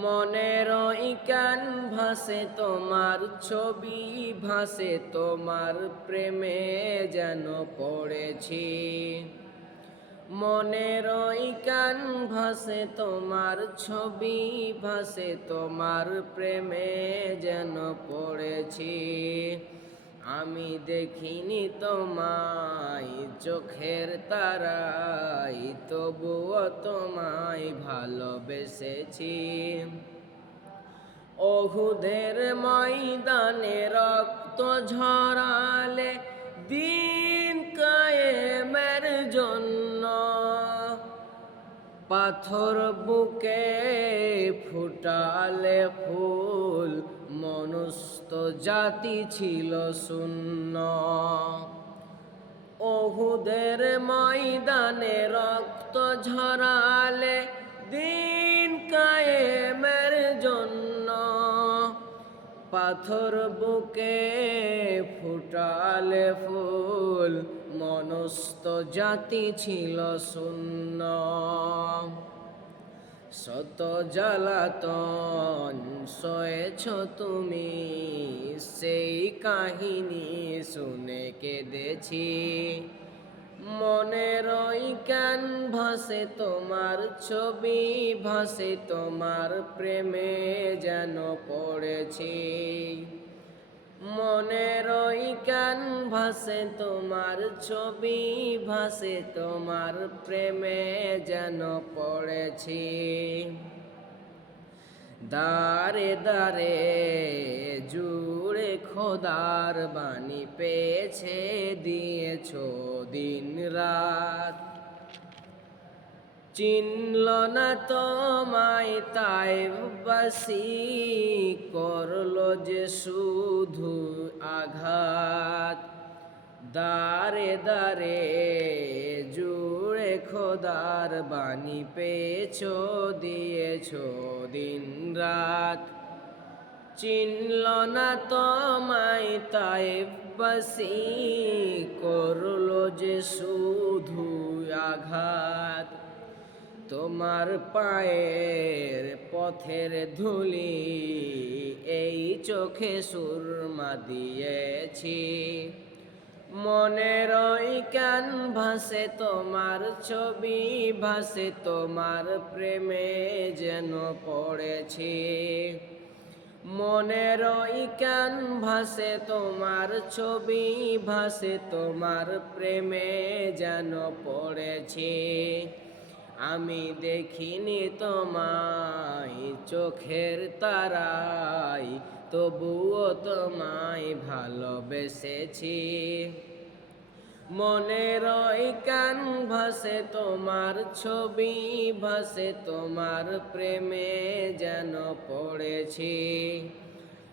মনের ইকান ভাসে, তোমার ছবি ভাসে, তোমার প্রেমে যেন পড়েছি। মনের ইকান ভাসে, তোমার ছবি ভাসে, তোমার প্রেমে যেন পড়েছি। আমি দেখিনি তোমায়, চোখের তারাই তবুও তোমায় ভালোবেসেছি। অহুদের ময়দানে রক্ত ঝরালে দিন কায়েমের জন্য। পাথর বুকে ফুটালে ফুল মনস্ত জাতি ছিল শূন্য। ওহুদের ময়দানে রক্ত ঝরালে দিন কায়েমের জন্য। পাথর বুকে ফুটালে ফুল মনস্ত জাতি ছিল শূন্য। শত জ্বালাতন সয়েছ তুমি, সেই কাহিনী শুনে কেঁদেছি। মনের কেন ভাসে তোমার ছবি, ভাসে তোমার প্রেমে যেন পড়েছি। মনের কেন ভাসে তোমার ছবি ভাসে, তোমার প্রেমে যেন পড়েছি। দারে দারে জুড়ে খোদার বাণী পেয়েছে, দিয়েছ দিন রাত চিনল না তোমায়, তাই বাসি করল যে শুধু আঘাত। দারে দারে জুড়ে খোদার বাণী পেয়েছ, দিয়েছ দিন রাত চিনল না তোমায়, তাই বাসি করল যে শুধু আঘাত। তোমার পায়ের পথের ধুলি এই চোখে সুরমা দিয়েছি। মনের কেন ভাসে তোমার ছবি, ভাসে তোমার প্রেমে যেন পড়েছি। মনের কেন ভাসে তোমার ছবি, ভাসে তোমার প্রেমে যেন পড়েছি। আমি দেখিনি তোমায়, চোখের তারাই, তবুও তোমায় ভালোবেসেছি। মনের কান ভাসে তোমার ছবি, ভাসে তোমার প্রেমে যেন পড়েছি।